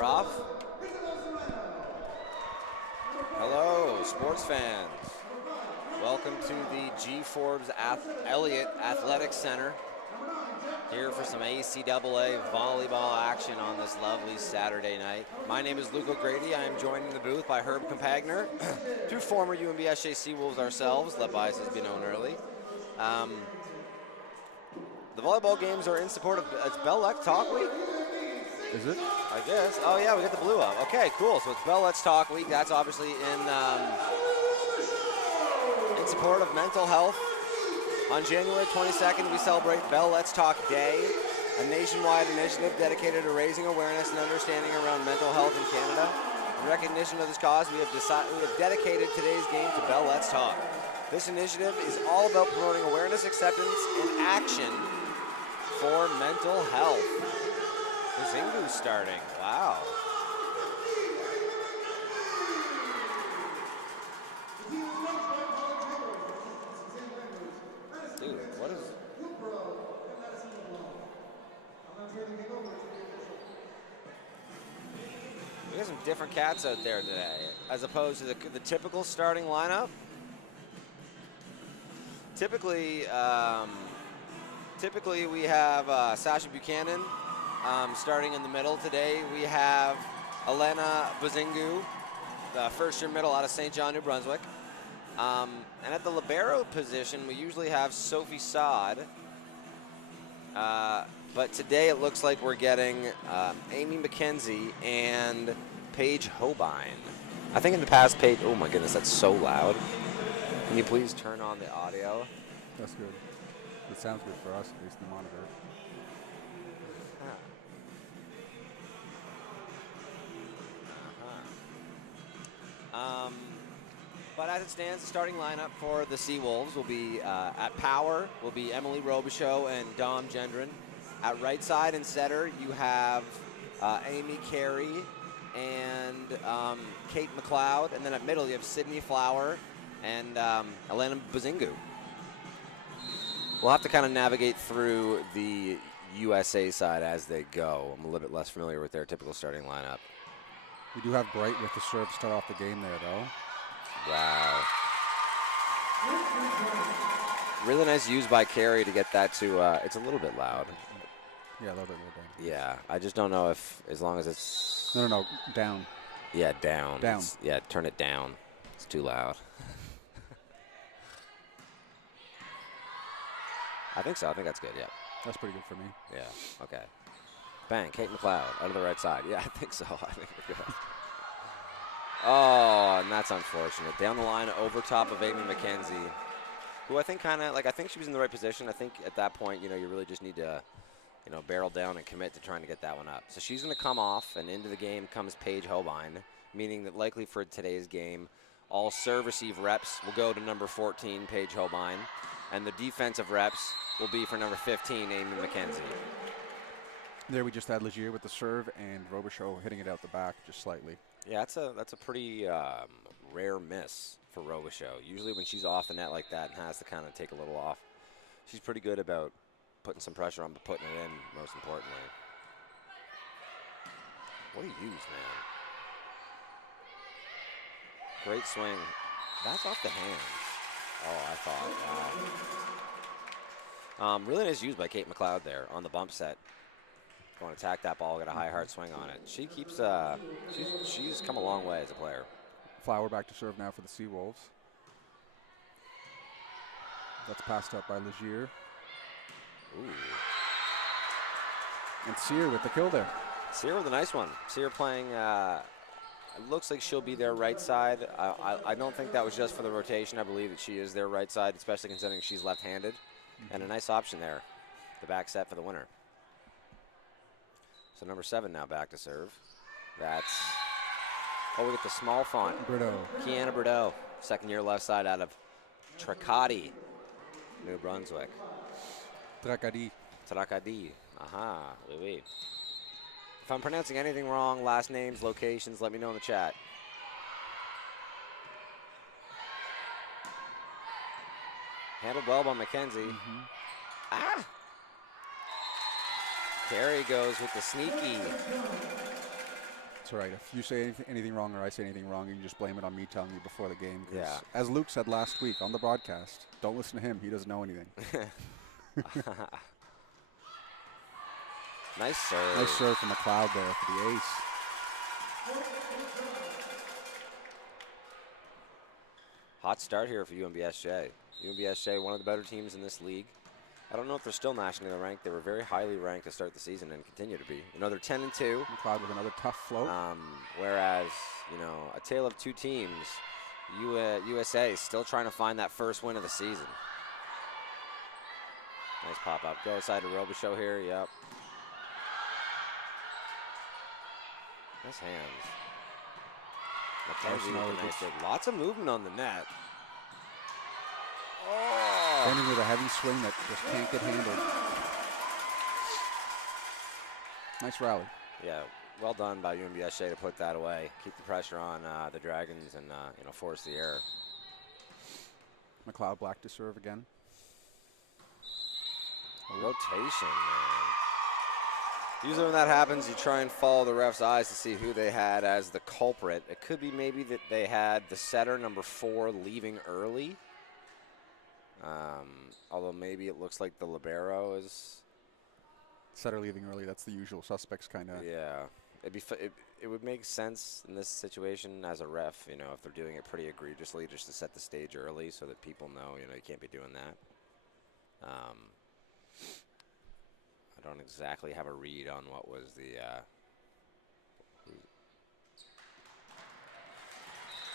We're off. Hello, sports fans. Welcome to the G. Forbes Elliott Athletic Center. Here for some ACAA volleyball action on this lovely Saturday night. My name is Luke O'Grady. I am joined in the booth by Herb Compagner, two former UNBSJ Seawolves ourselves. Let bias has been known early. The volleyball games are in support of, it's Bell Let's Talk Week? Is it? I guess. Oh yeah, we got the blue up. Okay, cool. So it's Bell Let's Talk Week. That's obviously in support of mental health. On January 22nd, we celebrate Bell Let's Talk Day, a nationwide initiative dedicated to raising awareness and understanding around mental health in Canada. In recognition of this cause, we have dedicated today's game to Bell Let's Talk. This initiative is all about promoting awareness, acceptance, and action for mental health. Buzingu's starting. Wow. Dude, what is... We got some different cats out there today, as opposed to the typical starting lineup. Typically we have Sasha Buchanan starting in the middle. Today we have Elena Buzingu, the first-year middle out of St. John, New Brunswick. And at the libero position, we usually have Sophie Saad. But today it looks like we're getting Amy McKenzie and Paige Hobein. I think in the past, Paige... Oh my goodness, that's so loud. Can you please turn on the audio? That's good. It sounds good for us, at least in the monitor. But as it stands, the starting lineup for the Seawolves will be at power will be Emily Robichaud and Dom Gendron. At right side and center, you have Amy Carey and Kate McLeod. And then at middle, you have Sydney Flower and Elena Buzingu. We'll have to kind of navigate through the USA side as they go. I'm a little bit less familiar with their typical starting lineup. We do have Bright with the serve to start off the game there, though. Wow. Really nice use by Carey to get that to, it's a little bit loud. Yeah, a little bit. Yeah, I just don't know if, as long as it's... No, down. Yeah, down. Down. Yeah, turn it down. It's too loud. I think so. I think that's good, yeah. That's pretty good for me. Yeah, okay. Bang, Kate McLeod out of the right side. Yeah, I think so. I think we're good. Oh, and that's unfortunate. Down the line, over top of Amy McKenzie, who I think kind of, I think she was in the right position. I think at that point, you really just need to, barrel down and commit to trying to get that one up. So she's going to come off, and into the game comes Paige Hobein, meaning that likely for today's game, all serve-receive reps will go to number 14, Paige Hobein, and the defensive reps will be for number 15, Amy McKenzie. There we just had Legier with the serve and Robichaud hitting it out the back just slightly. Yeah, that's a pretty rare miss for Robichaud. Usually when she's off the net like that and has to kind of take a little off, she's pretty good about putting some pressure on, but putting it in, most importantly. What a use, man. Great swing. That's off the hands. Oh, I thought. Really nice use by Kate McLeod there on the bump set. Going to attack that ball, get a high, hard swing on it. She keeps, she's come a long way as a player. Flower back to serve now for the Seawolves. That's passed up by Legier. Ooh. And Sear with the kill there. Sear with a nice one. Sear playing, it looks like she'll be their right side. I don't think that was just for the rotation. I believe that she is their right side, especially considering she's left-handed. And a nice option there, the back set for the winner. So number 7 now back to serve. That's, we get the small font. Bordeaux. Kiana Bordeaux, second-year left side out of Tracadie, New Brunswick. Tracadie. Aha, oui. If I'm pronouncing anything wrong, last names, locations, let me know in the chat. Handled well by McKenzie. Ah! Carey goes with the sneaky. It's all right. If you say anything wrong or I say anything wrong, you can just blame it on me telling you before the game. 'Cause Yeah. as Luke said last week on the broadcast, don't listen to him. He doesn't know anything. Nice serve. Nice serve from McLeod there for the ace. Hot start here for UNBSJ. UNBSJ, one of the better teams in this league. I don't know if they're still nationally ranked. They were very highly ranked to start the season and continue to be. They're 10-2. McLeod with another tough float. Whereas, a tale of two teams. USA is still trying to find that first win of the season. Nice pop up. Go aside to Robichaux here. Yep. Nice hands. McKenzie with a nice dig. Lots of movement on the net. Oh! Ending with a heavy swing that just can't get handled. Nice rally. Yeah, well done by UNBSJ to put that away. Keep the pressure on the Dragons and force the error. McLeod Black to serve again. Rotation, man. Usually when that happens, you try and follow the ref's eyes to see who they had as the culprit. It could be maybe that they had the setter, number 4, leaving early. Although maybe it looks like the libero is. Setter leaving early, that's the usual suspects kind of. Yeah. It would make sense in this situation as a ref, if they're doing it pretty egregiously, just to set the stage early so that people know, you can't be doing that. I don't exactly have a read on what was the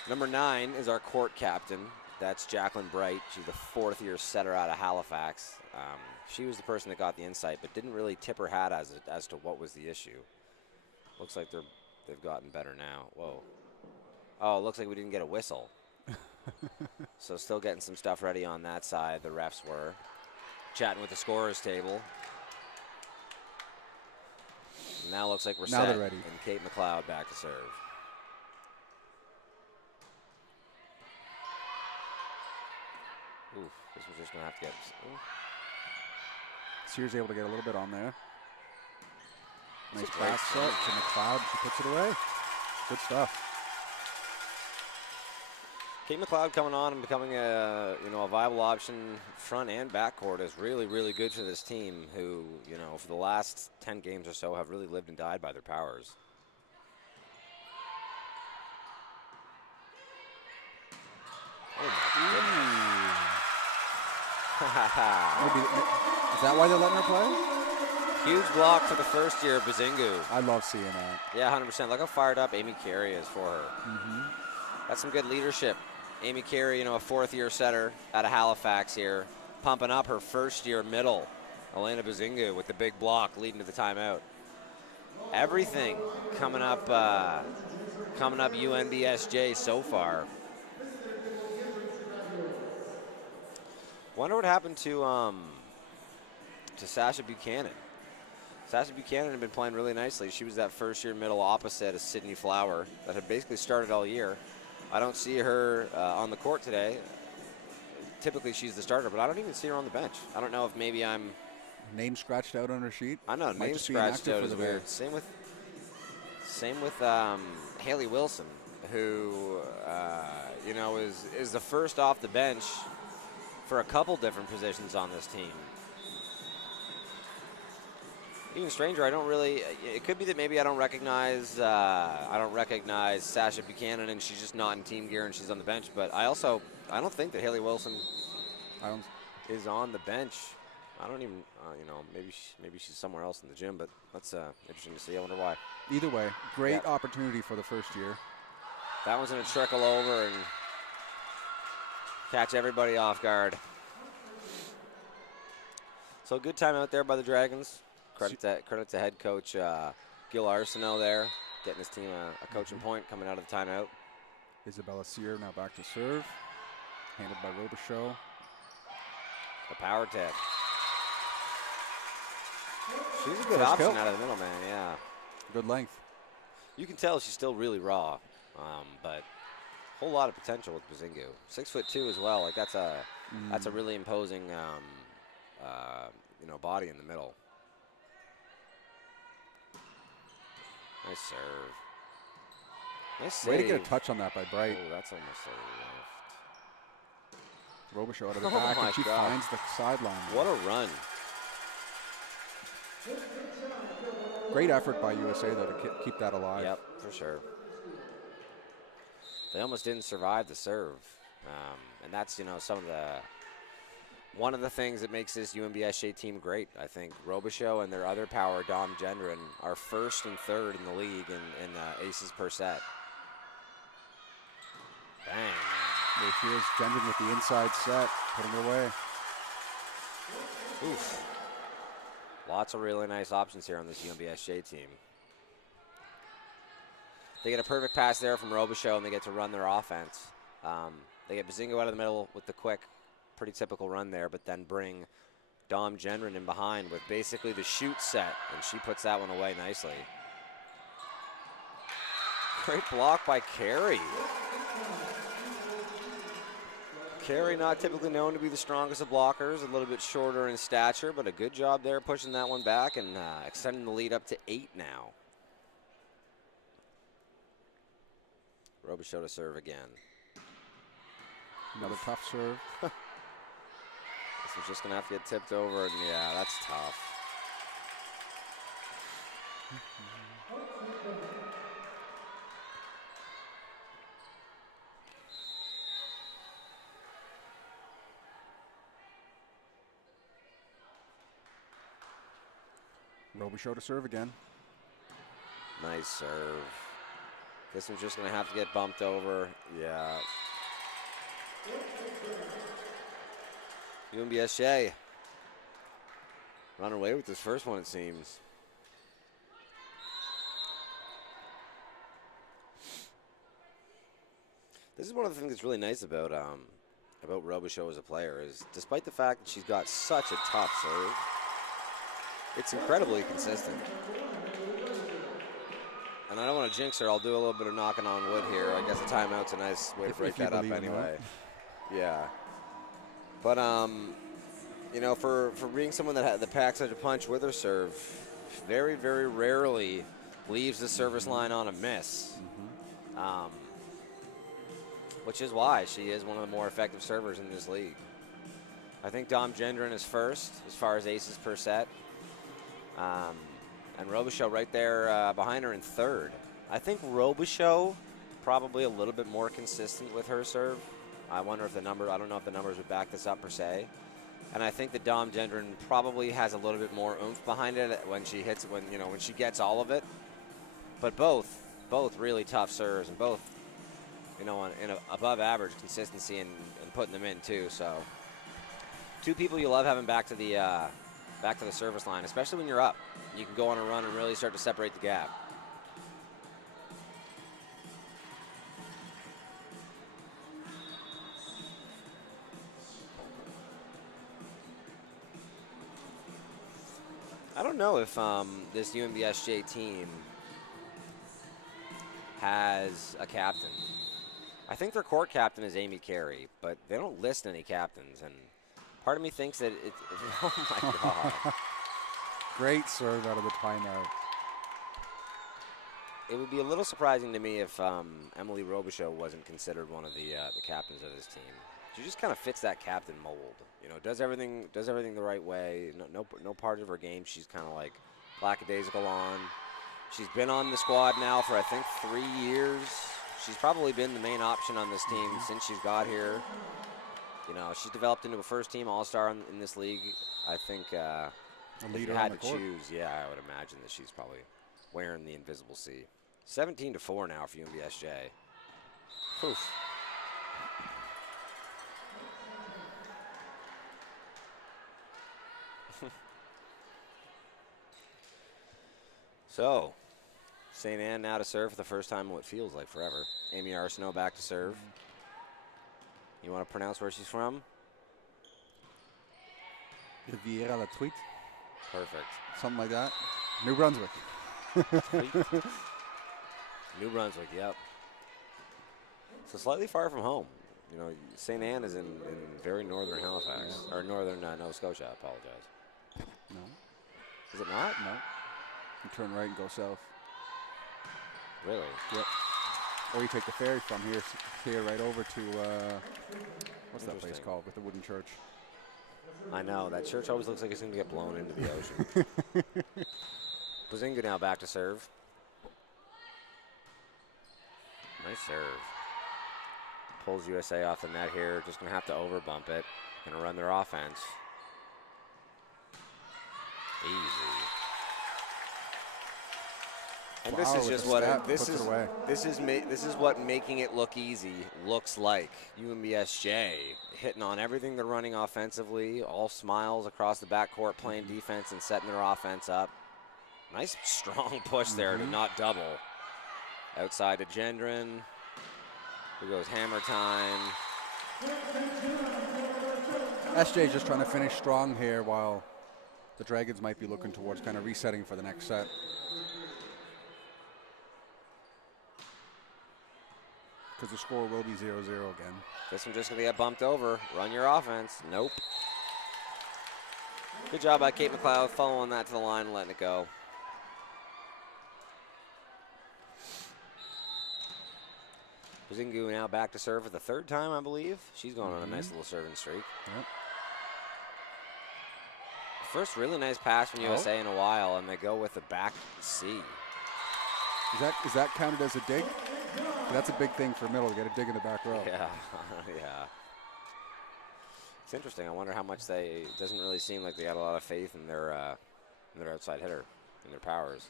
number 9 is our court captain. That's Jacqueline Bright. She's the 4th-year setter out of Halifax. She was the person that got the insight, but didn't really tip her hat as to what was the issue. Looks like they've gotten better now. Whoa. Oh, looks like we didn't get a whistle. So still getting some stuff ready on that side. The refs were chatting with the scorer's table. Now looks like we're now set. They're ready. And Kate McLeod back to serve. Oof, this was just going to have to get. Sears able to get a little bit on there. Nice a great back set to McLeod. She puts it away. Good stuff. Kate McLeod coming on and becoming a viable option front and backcourt is really, really good for this team who, for the last 10 games or so have really lived and died by their powers. Oh my Maybe, is that why they're letting her play? Huge block for the first year, Bazingu. I love seeing that. Yeah, 100%. Look how fired up Amy Carey is for her. That's some good leadership. Amy Carey, a 4th-year setter out of Halifax here, pumping up her first-year middle. Elena Bazingu with the big block leading to the timeout. Everything coming up UNBSJ so far. Wonder what happened to Sasha Buchanan. Sasha Buchanan had been playing really nicely. She was that first-year middle opposite of Sydney Flower that had basically started all year. I don't see her on the court today. Typically, she's the starter, but I don't even see her on the bench. I don't know if maybe I'm... Name scratched out on her sheet? I know, name scratched out is weird. Same with Haley Wilson, who, is the first off the bench for a couple different positions on this team. Even stranger, I don't really. It could be that maybe I don't recognize Sasha Buchanan, and she's just not in team gear and she's on the bench. But I don't think that Haley Wilson is on the bench. I don't even, maybe she's somewhere else in the gym. But that's interesting to see. I wonder why. Either way, great opportunity for the first year. That one's going to trickle over and catch everybody off guard. So good time out there by the Dragons. Credit to head coach Gil Arsenault there, getting his team a coaching point coming out of the timeout. Isabella Sear now back to serve. Handled by Robichaux. A power tip. She's a good option out of the middle, man, yeah. Good length. You can tell she's still really raw, but a whole lot of potential with Bazingu. 6'2" as well. Like that's a really imposing body in the middle. Nice serve. Nice save. Way to get a touch on that by Bright. Oh, that's almost a lift. Robichaud out of the Oh back, my and she God. finds the sideline. What a run. Great effort by USA, though, to keep that alive. Yep, for sure. They almost didn't survive the serve. And that's, one of the things that makes this UNBSJ team great. I think Robichaud and their other power, Dom Gendron, are first and third in the league in aces per set. Bang. There she is, Gendron with the inside set, putting her away. Oof. Lots of really nice options here on this UNBSJ team. They get a perfect pass there from Robichaud, and they get to run their offense. They get Bazingo out of the middle with the quick, pretty typical run there, but then bring Dom Gendron in behind with basically the shoot set, and she puts that one away nicely. Great block by Carey. Carey, not typically known to be the strongest of blockers, a little bit shorter in stature, but a good job there pushing that one back and extending the lead up to 8 now. Robichaud to serve again. Another tough serve. This one's just going to have to get tipped over, and yeah, that's tough. Robichaud to serve again. Nice serve. This one's just going to have to get bumped over. Yeah. UNBSJ run away with this first one, it seems. This is one of the things that's really nice about Robichaud as a player is, despite the fact that she's got such a tough serve, it's incredibly consistent. And I don't want to jinx her. I'll do a little bit of knocking on wood here. I guess a timeout's a nice way to break that up anyway. Yeah. But, for being someone that packs such a punch with her serve, very, very rarely leaves the service line on a miss. Which is why she is one of the more effective servers in this league. I think Dom Gendron is first as far as aces per set. And Robichaud right there behind her in third. I think Robichaud probably a little bit more consistent with her serve. I wonder if I don't know if the numbers would back this up per se. And I think that Dom Gendron probably has a little bit more oomph behind it when she hits, when she gets all of it. But both really tough serves, and both, in above average consistency and putting them in too. So two people you love having back to the service line, especially when you're up. You can go on a run and really start to separate the gap. I don't know if this UNBSJ team has a captain. I think their court captain is Amy Carey, but they don't list any captains, and part of me thinks that oh my God. Great serve out of the timeout. It would be a little surprising to me if Emily Robichaud wasn't considered one of the captains of this team. She just kind of fits that captain mold. Does everything the right way. No part of her game she's kind of like lackadaisical on. She's been on the squad now for I think 3 years. She's probably been the main option on this team since she's got here. She's developed into a first-team All-Star in this league. I think a if leader you on had the to court. choose, yeah, I would imagine that she's probably wearing the invisible C. 17-4 now for UNBSJ. Oof. So, St. Anne now to serve for the first time in what feels like forever. Amy Arsenault back to serve. You want to pronounce where she's from? Riviera La Tweet, Perfect. something like that. New Brunswick. New Brunswick, yep. So slightly far from home. St. Anne is in very northern Halifax, or northern Nova Scotia, I apologize. No. Is it not? No. You turn right and go south. Really? Yep. Or you take the ferry from here right over to, what's that place called with the wooden church? I know, that church always looks like it's going to get blown into the ocean. Bazinga now back to serve. Nice serve. Pulls USA off the net here. Just going to have to overbump it. Going to run their offense. Easy. And wow, this is just what this is what making it look easy looks like. UNBSJ hitting on everything they're running offensively, all smiles across the backcourt, playing defense and setting their offense up. Nice strong push there to not double. Outside to Gendron. Here goes hammer time. SJ just trying to finish strong here while the Dragons might be looking towards kind of resetting for the next set. Because the score will be 0-0 again. This one just going to get bumped over. Run your offense. Nope. Good job by Kate McLeod following that to the line and letting it go. Bazingu now back to serve for the third time, I believe. She's going on a nice little serving streak. Yep. First really nice pass from USA in a while, and they go with the back C. Is that counted as a dig? That's a big thing for middle to get a dig in the back row. Yeah, yeah. It's interesting. I wonder how much it doesn't really seem like they got a lot of faith in their outside hitter, in their powers.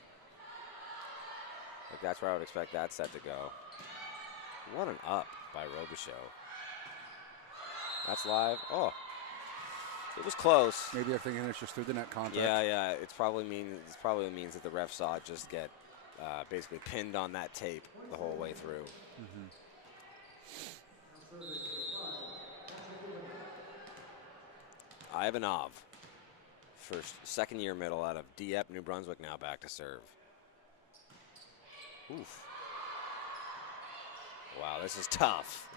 Like that's where I would expect that set to go. What an up by Robichaud. That's live. Oh, it was close. Maybe they're thinking it's just through the net contact. Yeah. It probably means that the ref saw it just get basically pinned on that tape the whole way through. Ivanov, second year middle out of Dieppe, New Brunswick, now back to serve. Oof. Wow, this is tough.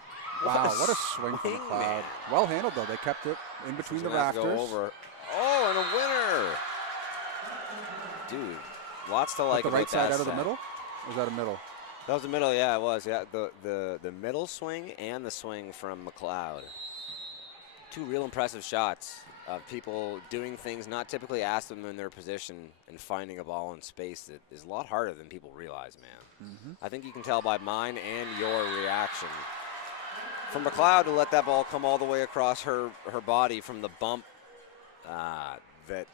Wow, what a swing from McLeod. Man. Well handled, though. They kept it in between the rafters. Go over. Oh, and a winner. Dude, lots to like the right about side that out of the set. middle? Or was that a middle? That was the middle, yeah, it was. Yeah, the middle swing and the swing from McLeod. Two real impressive shots of people doing things not typically asked them in their position and finding a ball in space that is a lot harder than people realize, man. I think you can tell by mine and your reaction. From McLeod to let that ball come all the way across her body from the bump that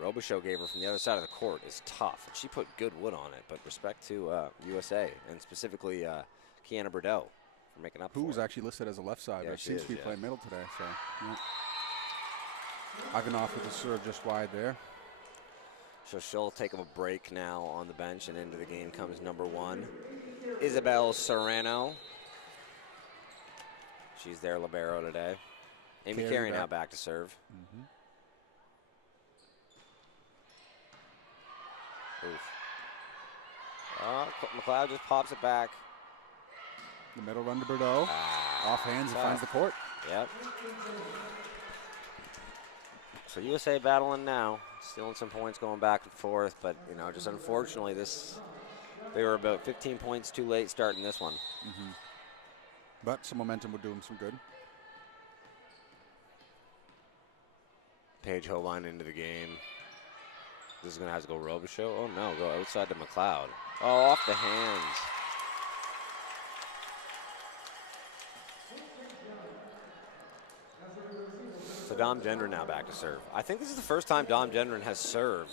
Robichaud gave her from the other side of the court is tough. And she put good wood on it, but respect to USA and specifically Kiana Bordeaux for making up for it. Who's actually listed as a left side, Yeah, but she seems is, to be yeah. playing middle today. So, yeah. Ivanov with the serve just wide there. So she'll take a break now on the bench, and into the game comes number 1, Isabel Serrano. She's their libero today. Amy Carey now back to serve. Oof. McLeod just pops it back. The middle run to Bordeaux. Off hands and finds the court. Yep. So USA battling now, stealing some points, going back and forth, but just unfortunately they were about 15 points too late starting this one. But some momentum would do them some good. Paige Holine into the game. This is going to have to go Robichaud. Oh, no, go outside to McLeod. Oh, off the hands. So Dom Gendron now back to serve. I think this is the first time Dom Gendron has served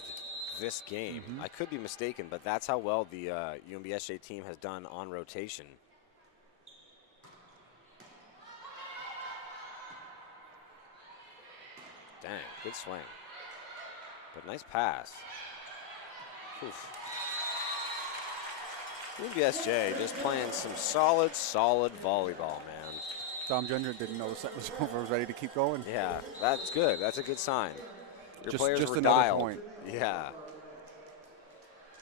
this game. I could be mistaken, but that's how well the UNBSJ team has done on rotation. Dang, good swing. But nice pass. Oof. UNBSJ just playing some solid volleyball, man. Dom Gendron didn't know the set was over, was ready to keep going. Yeah, that's good. That's a good sign. Your players just were another dialed. point. Yeah.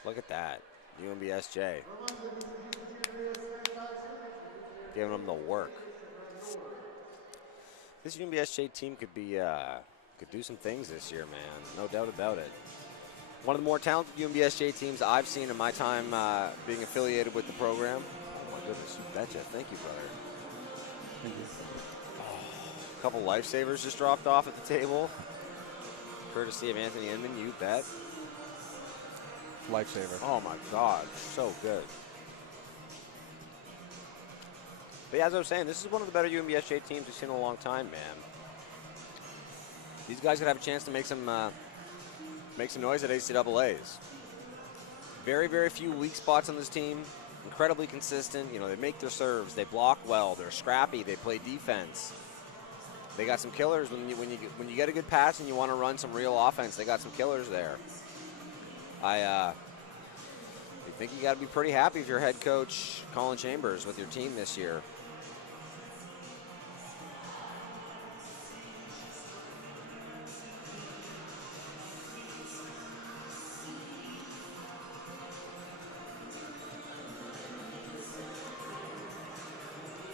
Look at that. UNBSJ. Giving them the work. This UNBSJ team could do some things this year, man. No doubt about it. One of the more talented UNBSJ teams I've seen in my time being affiliated with the program. Oh my goodness, you betcha. Thank you, brother. Thank you. A couple lifesavers just dropped off at the table. Courtesy of Anthony Inman, you bet. Lifesaver. Oh my God, so good. But yeah, as I was saying, this is one of the better UNBSJ teams we've seen in a long time, man. These guys could have a chance to make some noise at ACAAs. Very, very few weak spots on this team. Incredibly consistent. You know, they make their serves, they block well, they're scrappy, they play defense. They got some killers when you get a good pass and you want to run some real offense. They got some killers there. I think you got to be pretty happy if you're head coach Colin Chambers with your team this year.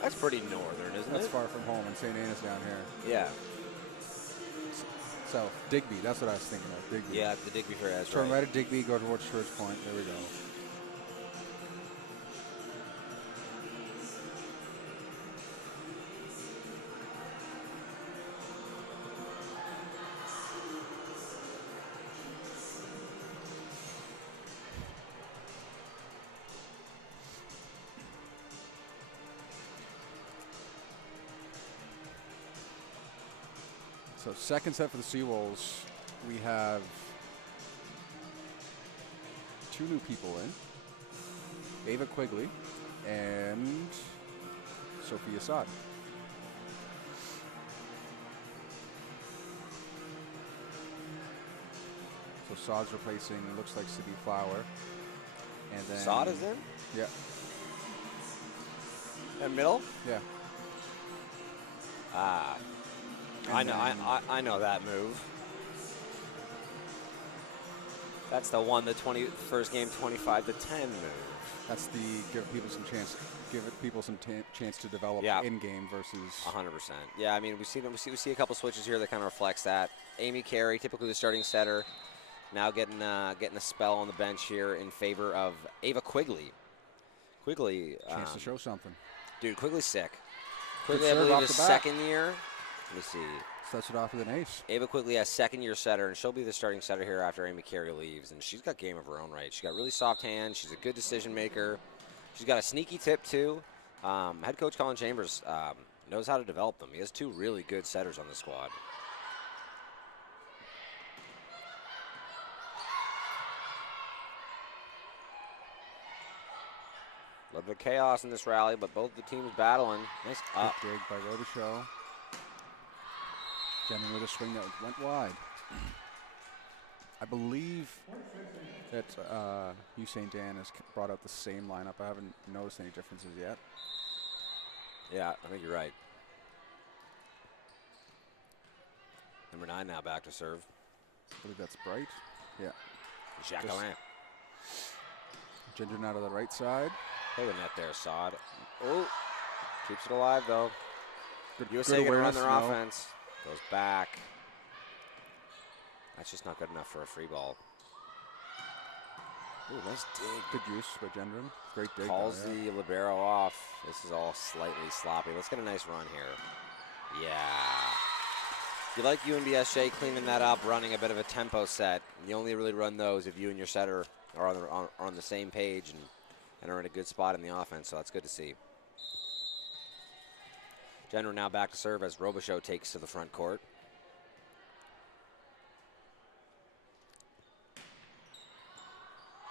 That's pretty northern, isn't it? That's far from home, and St. Anna's down here. Yeah. So, Digby, that's what I was thinking of, Digby. Yeah, the Digby Fair, that's Turn right. right at Digby, go towards Church Point. There we go. So second set for the Seawolves, we have 2 new people in, Ava Quigley and Sophia Assad. So Assad's replacing, looks like Sydney Flower. And then Assad is in? Yeah. In middle? Yeah. Ah. I know that move. That's the one, the first game 25-10 move. That's the give people some chance to develop in game versus 100%. Yeah, I mean we see a couple switches here that kind of reflects that. Amy Carey, typically the starting setter, now getting a spell on the bench here in favor of Ava Quigley. Quigley, chance to show something. Dude, Quigley's sick. Quigley, I serve believe, off is the bat. second year. Let me see. Starts it off with an ace. Ava Quigley has second-year setter, and she'll be the starting setter here after Amy Carey leaves. And she's got game of her own right. She's got really soft hands. She's a good decision maker. She's got a sneaky tip too. Head coach Colin Chambers knows how to develop them. He has 2 really good setters on the squad. A little bit of chaos in this rally, but both the teams battling. Nice up. Good dig by Robichaud. Jenny with a swing that went wide. I believe that St. Anne has brought out the same lineup. I haven't noticed any differences yet. Yeah, I think you're right. Number 9 now back to serve. I believe that's Bright. Yeah. Jacqueline. Ginger out of the right side. Play the net there, Sod. Oh, keeps it alive though. Good, USA good gonna run awareness, their offense. Goes back. That's just not good enough for a free ball. Ooh, nice dig. Good use by Gendron. Great dig. Calls the libero off. This is all slightly sloppy. Let's get a nice run here. Yeah. You like UNBSJ cleaning that up, running a bit of a tempo set. You only really run those if you and your setter are on the same page and are in a good spot in the offense, so that's good to see. Gendron now back to serve as Robichaud takes to the front court.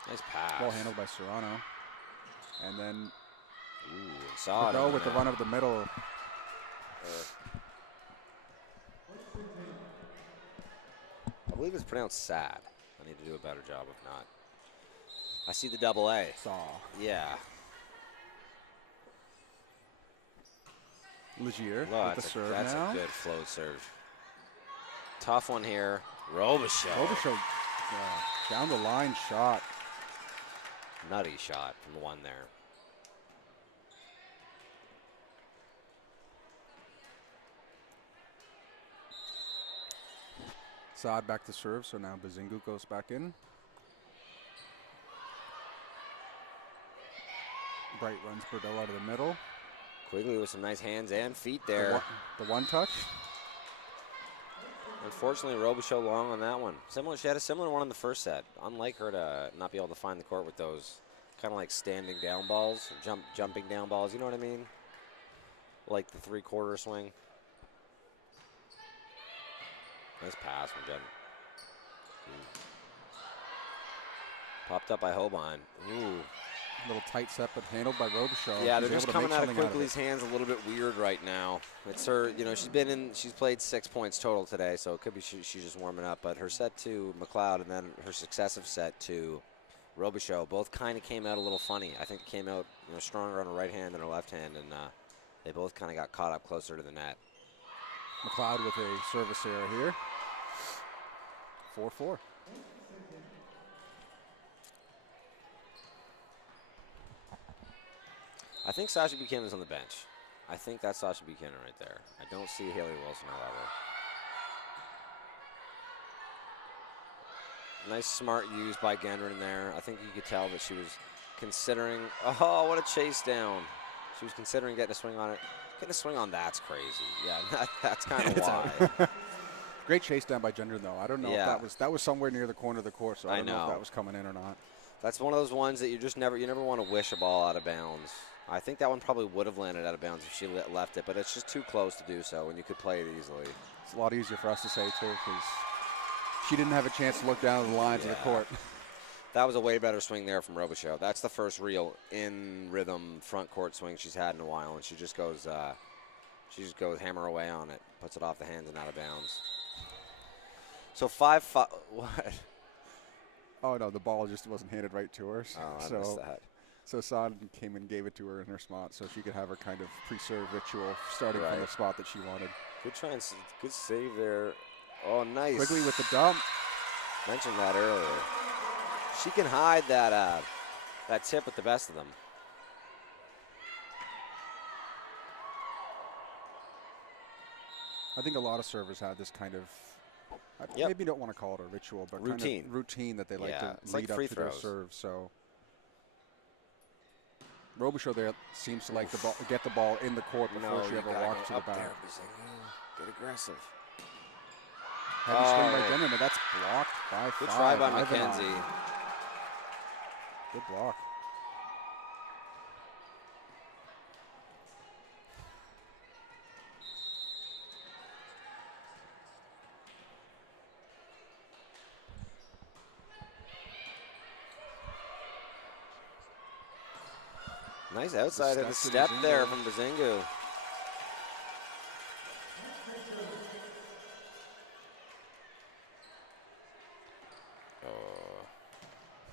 Nice pass. Ball handled by Serrano. And then Sod go with the run of the middle. I believe it's pronounced sad. I need to do a better job if not. I see the double A. Saw. Yeah. Legier Well, with the serve that's now. a good float serve. Tough one here. Robichaud. Robichaud down the line shot. Nutty shot from the one there. Saad back to serve, so now Bazingu goes back in. Bright runs Bordeaux out of the middle. Quigley with some nice hands and feet there. The one touch. Unfortunately, Robichaud long on that one. She had a similar one in the first set. Unlike her to not be able to find the court with those kind of like standing down balls, jumping down balls. You know what I mean? Like the 3/4 swing. Nice pass from Jen. Popped up by Hobein. Ooh. A little tight set, but handled by Robichaud. Yeah, they're just coming out of Quigley's hands a little bit weird right now. It's her, you know, she's played 6 points total today, so it could be she's just warming up. But her set to McLeod and then her successive set to Robichaud both kind of came out a little funny. I think it came out, you know, stronger on her right hand than her left hand, and they both kind of got caught up closer to the net. McLeod with a service error here. 4-4. I think Sasha Buchanan is on the bench. I think that's Sasha Buchanan right there. I don't see Haley Wilson, however. Nice smart use by Gendron there. I think you could tell that she was considering, oh, what a chase down. She was considering getting a swing on it. Getting a swing on that's crazy. Yeah, that's kind of why. Great chase down by Gendron, though. I don't know if that was somewhere near the corner of the court, so I don't know if that was coming in or not. That's one of those ones that you never want to wish a ball out of bounds. I think that one probably would have landed out of bounds if she left it, but it's just too close to do so, and you could play it easily. It's a lot easier for us to say, too, because she didn't have a chance to look down at the lines of the court. That was a way better swing there from Robichaud. That's the first real in-rhythm front court swing she's had in a while, and she just goes hammer away on it, puts it off the hands and out of bounds. So 5-5, what? Oh, no, the ball just wasn't handed right to her. Oh, I missed that. So Saad came and gave it to her in her spot so she could have her kind of pre-serve ritual starting from the spot that she wanted. Good save there. Oh, nice. Quigley with the dump. Mentioned that earlier. She can hide that tip with the best of them. I think a lot of servers have this kind of, maybe don't want to call it a ritual, but routine. Kind of routine that they like to lead up to their serve. So Robichaud there seems to like get the ball in the court before she ever walks to the back. Get aggressive. Heavy swing by Gendron, but that's blocked by Good try by McKenzie. Good block. Nice outside of the step there from Bazingu.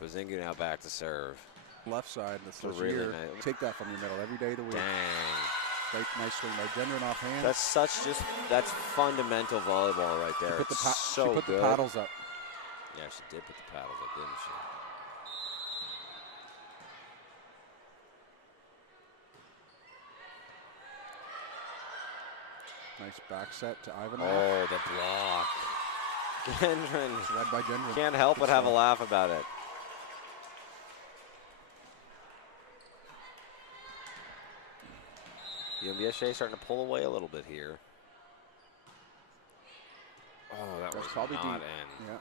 Bazingu now back to serve. Left side, that's really here. nice. Take that from your middle every day of the week. Dang. Nice swing by Gendron off hand. That's fundamental volleyball right there. She put the paddles up. Yeah, she did put the paddles up, didn't she? Nice back set to Ivanov. Oh, the block. Gendron. Read by Gendron. Can't help but have a laugh about it. UNBSJ starting to pull away a little bit here. Oh, that was probably not deep. in. Yeah.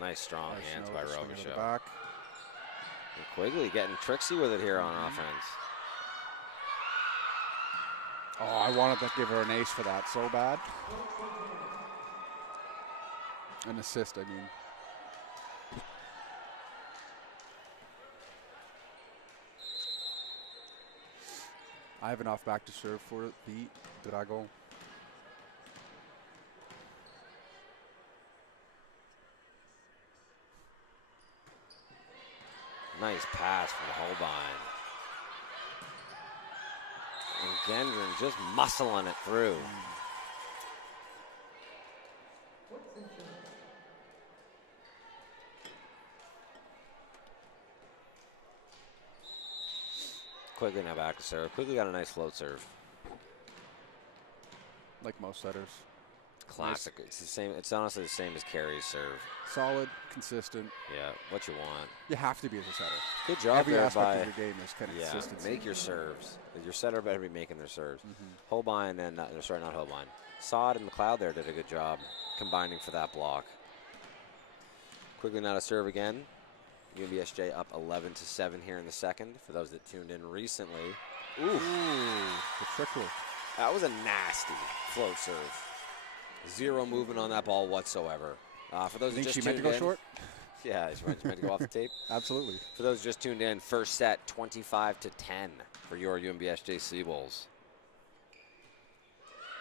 Nice strong hands by Robichaud. Back. And Quigley getting tricksy with it here on offense. Oh, I wanted to give her an ace for that so bad. An assist, I mean. Ivanov back to serve for the Dragon. Nice pass from Holbein. And Gendron just muscling it through. Quigley now back to serve. Quigley got a nice float serve. Like most setters. Classic. It's the same. It's honestly the same as Carey's serve. Solid, consistent. Yeah, what you want. You have to be as a setter. Good job Every there aspect by, of your game is kind of consistency. Make your serves. Your setter better be making their serves. Holbein and, sorry, not Holbein. Sod and McLeod there did a good job combining for that block. Quickly now to serve again. UNBSJ up 11-7 here in the second. For those that tuned in recently. Ooh, the trickle. That was a nasty float serve. Zero movement on that ball whatsoever. For those Think just she meant to go short? Yeah, she meant to go off the tape. Absolutely. For those just tuned in, first set 25-10 for your UNBSJ Seawolves.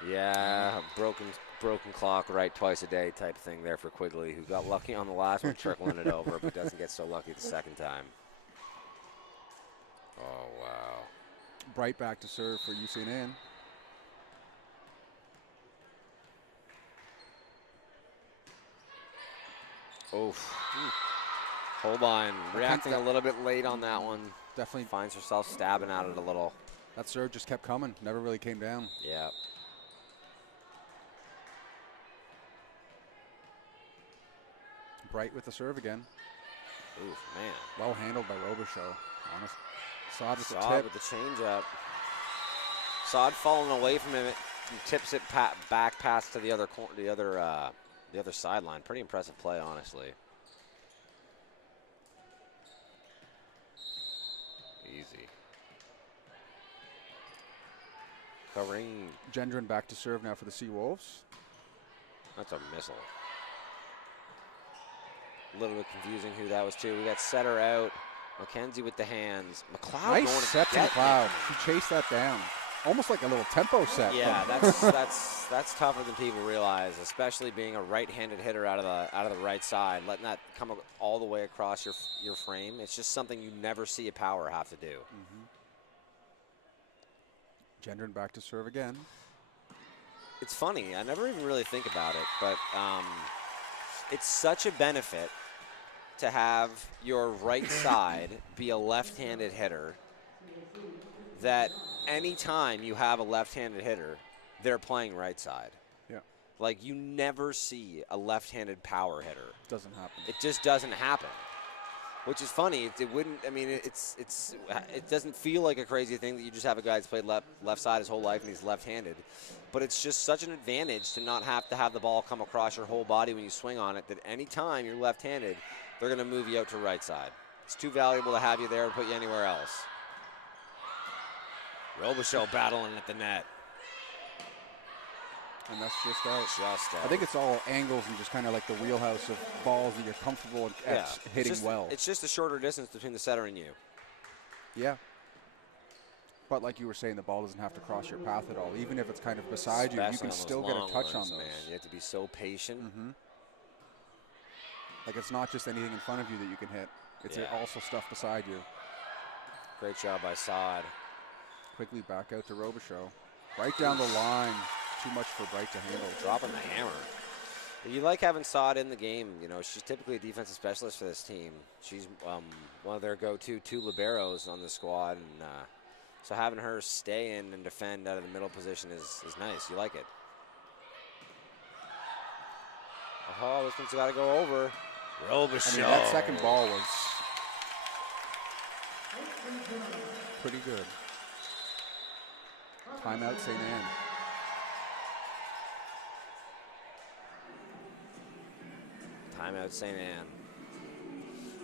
Yeah, broken clock right twice a day type thing there for Quigley, who got lucky on the last one, trickling it over, but doesn't get so lucky the second time. Oh, wow. Bright back to serve for UCNN. Oof. Holbein reacting a little bit late on that one. Definitely finds herself stabbing at it a little. That serve just kept coming. Never really came down. Yeah. Bright with the serve again. Oof, man. Well handled by Robichaux. Honest. Sod with the Sod tip. with the changeup. Sod falling away from him. It tips it back past to the other sideline. Pretty impressive play, honestly. Easy. Covering. Gendron back to serve now for the Seawolves. That's a missile. A little bit confusing who that was too. We got setter out. McKenzie with the hands. McLeod Nice going set to McLeod. She chased that down. Almost like a little tempo set. Yeah, that's tougher than people realize, especially being a right-handed hitter out of the right side, letting that come all the way across your frame. It's just something you never see a power have to do. Gendron back to serve again. It's funny. I never even really think about it, but it's such a benefit to have your right side be a left-handed hitter that anytime you have a left-handed hitter, they're playing right side. Yeah. Like, you never see a left-handed power hitter. Doesn't happen. It just doesn't happen, which is funny. It wouldn't. I mean, it doesn't feel like a crazy thing that you just have a guy that's played left side his whole life and he's left-handed, but it's just such an advantage to not have to have the ball come across your whole body when you swing on it. That anytime you're left-handed, they're going to move you out to right side. It's too valuable to have you there and put you anywhere else. Robichaux battling at the net. And that's just out. Just out. I think it's all angles and just kind of like the wheelhouse of balls that you're comfortable at hitting well. It's just a shorter distance between the setter and you. Yeah. But like you were saying, the ball doesn't have to cross your path at all. Even if it's kind of beside you, you can still get a touch on those. Man, you have to be so patient. Like, it's not just anything in front of you that you can hit. It's also stuff beside you. Great job by Sod. Quickly back out to Robichaux. Right down the line. Too much for Bright to handle. Dropping the hammer. You like having Sod in the game. You know, she's typically a defensive specialist for this team. She's one of their go-to two liberos on the squad. And so having her stay in and defend out of the middle position is nice. You like it. Oh, this one's got to go over. Robichaux. I mean, that second ball was pretty good. Timeout, St. Anne. Timeout, St. Anne.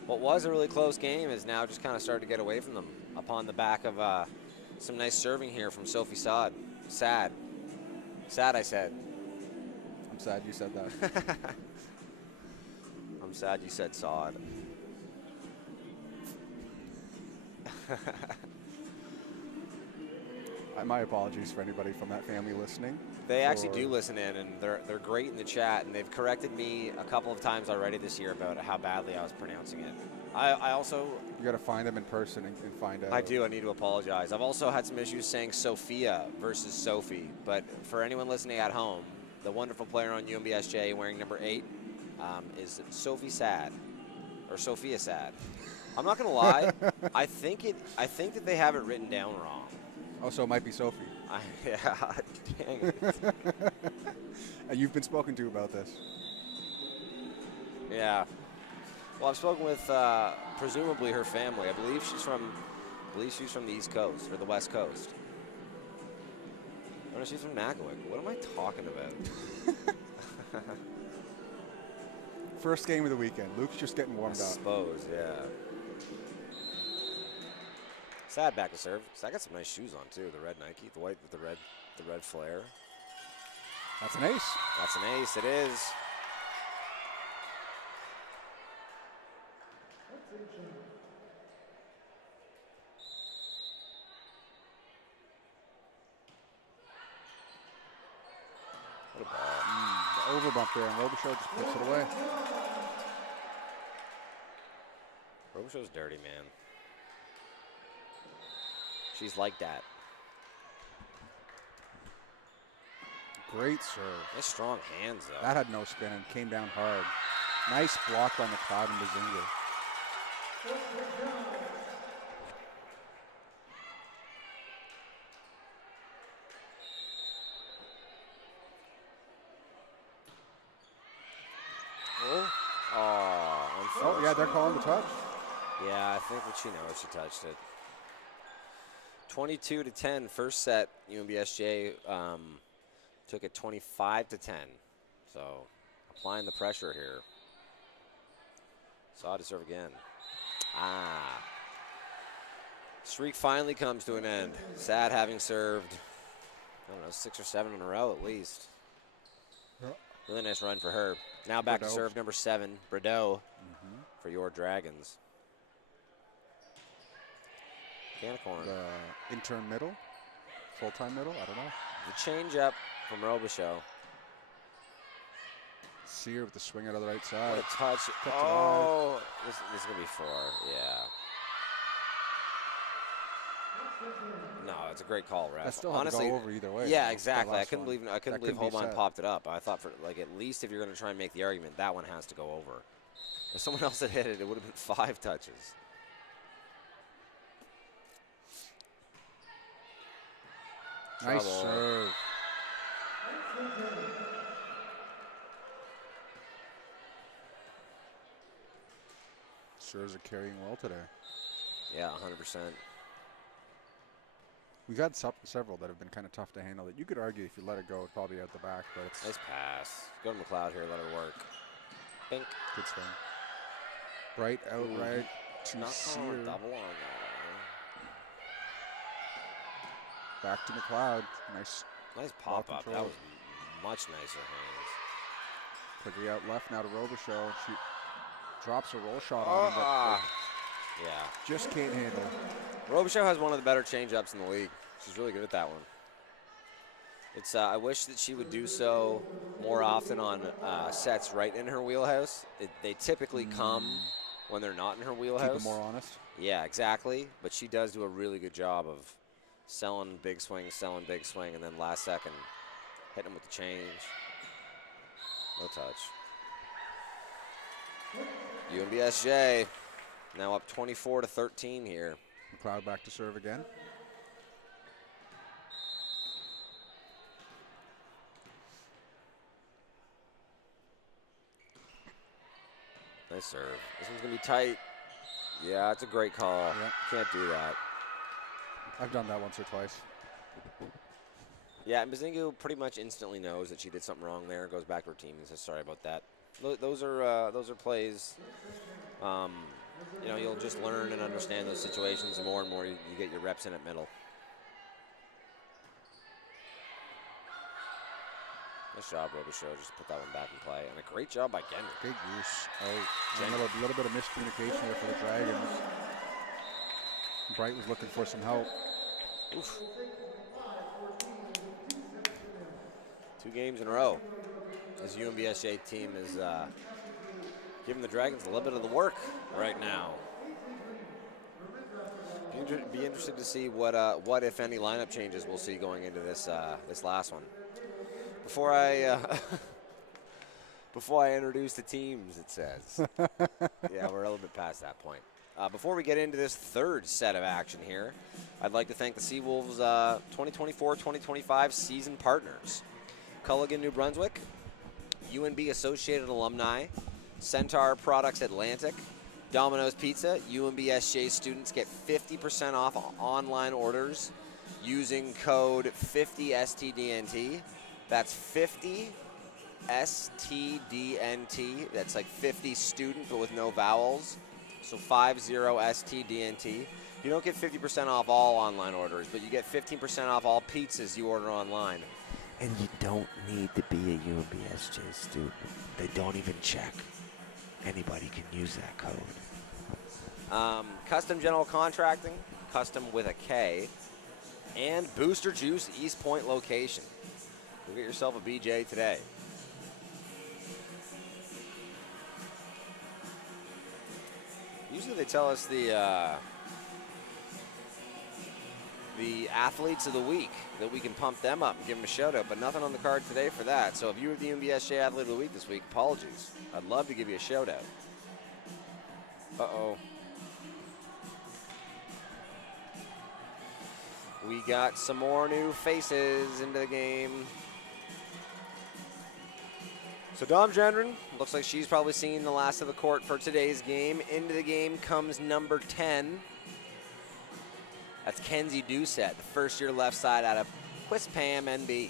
What was a really close game is now just kind of started to get away from them upon the back of some nice serving here from Sophie Sod. Sad. Sad, I said. I'm sad you said that. I'm sad you said Sod. My apologies for anybody from that family listening. They actually do listen in, and they're great in the chat, and they've corrected me a couple of times already this year about how badly I was pronouncing it. I also... You got to find them in person and find out. I do. I need to apologize. I've also had some issues saying Sophia versus Sophie, but for anyone listening at home, the wonderful player on UNBSJ wearing number 8 is Sophie Sad, or Sophia Sad. I'm not going to lie. I think that they have it written down wrong. Oh, so it might be Sophie. Yeah, dang it. And you've been spoken to about this. Yeah. Well, I've spoken with presumably her family. I believe she's from the East Coast or the West Coast. Oh, no, she's from Nagowick. What am I talking about? First game of the weekend. Luke's just getting warmed I up. suppose, yeah. Sad back to serve. So I got some nice shoes on too. The red Nike, the white with the red flare. That's an ace. That's an ace. It is. What a ball. The overbump there, and Robichaud just puts it away. Robichaud's dirty, man. She's like that. Great serve. Nice strong hands, though. That had no spin and came down hard. Nice block by McLeod and Bazinga. Oh, yeah, they're calling the touch. Yeah, I think that she knows she touched it. 22-10, first set. UNBSJ took it 25-10. So applying the pressure here. Saw to serve again. Streak finally comes to an end. Sad having served, I don't know, 6 or 7 in a row at least. Really nice run for her. Now back to serve number 7, Bordeaux, for your Dragons. Canicorn. The intern middle? Full-time middle? I don't know. The change up from Robichaud. Sear with the swing out of the right side. What a touch. Oh, this is going to be 4. Yeah. No, it's a great call, ref. That still honestly, had to go over either way. Yeah, exactly. I couldn't one. believe Holbein popped it up. I thought for like at least if you're going to try and make the argument, that one has to go over. If someone else had hit it, it would have been 5 touches. Nice Trouble. serve. Serves are carrying well today. Yeah, 100%. We've had several that have been kind of tough to handle. That you could argue if you let it go, it'd probably out the back, but it's Nice pass. Go to McLeod here, let it work. Bink. good swing. Bright outright to Not Sear. calling a double on that. Back to McLeod. Nice Nice ball pop up. control. That was much nicer hands. quickly out left now to Robichaud. She drops a roll shot on him, but Yeah. just can't handle it. Robichaud has one of the better change-ups in the league. She's really good at that one. It's I wish that she would do so more often on sets right in her wheelhouse. They typically come when they're not in her wheelhouse. Keep it more honest. Yeah, exactly. But she does do a really good job of selling big swing, and then last second hitting them with the change. No touch. UNBSJ now up 24-13 here. McLeod back to serve again. Nice serve. This one's going to be tight. Yeah, it's a great call. Yep. Can't do that. I've done that once or twice. Yeah, and Bazingu pretty much instantly knows that she did something wrong there. Goes back to her team and says, sorry about that. Those are plays. You know, you'll just learn and understand those situations, and more you get your reps in at middle. Nice job, Robichaud. Just put that one back in play. And a great job by Gendry. Big use. A little bit of miscommunication there for the Dragons. Bright was looking for some help. Oof. 2 games in a row. This UNBSJ team is giving the Dragons a little bit of the work right now. Be interested to see what if any lineup changes we'll see going into this this last one. Before I introduce the teams, it says. Yeah, we're a little bit past that point. Before we get into this third set of action here, I'd like to thank the Seawolves 2024-2025 season partners. Culligan, New Brunswick, UNB Associated Alumni, Centaur Products Atlantic, Domino's Pizza. UNBSJ students get 50% off online orders using code 50STDNT. That's 50 STDNT. That's like 50 student, but with no vowels. So 50 STDNT. You don't get 50% off all online orders, but you get 15% off all pizzas you order online. And you don't need to be a UNBSJ student. They don't even check. Anybody can use that code. Custom General Contracting, custom with a K, and Booster Juice East Point location. Go get yourself a BJ today. Usually they tell us the athletes of the week, that we can pump them up and give them a shout out, but nothing on the card today for that. So if you were the UNBSJ Athlete of the Week this week, apologies. I'd love to give you a shout out. Uh-oh. We got some more new faces into the game. So Dom Gendron, looks like she's probably seen the last of the court for today's game. Into the game comes number 10. That's Kenzie Doucette, the first-year left side out of Quispam, NB.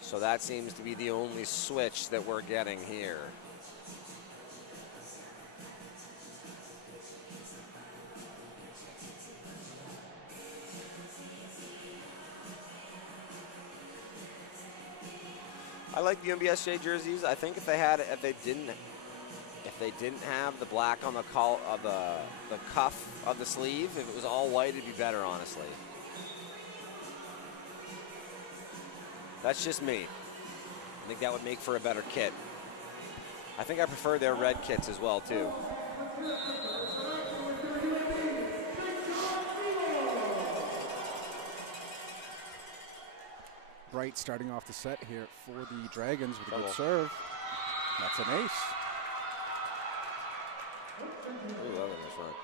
So that seems to be the only switch that we're getting here. I like the UNBSJ jerseys. I think if they didn't have the black on the cuff of the sleeve, if it was all white, it'd be better, honestly. That's just me. I think that would make for a better kit. I think I prefer their red kits as well, too. Bright starting off the set here for the Dragons with a good serve. That's an ace. Ooh, that was a nice run.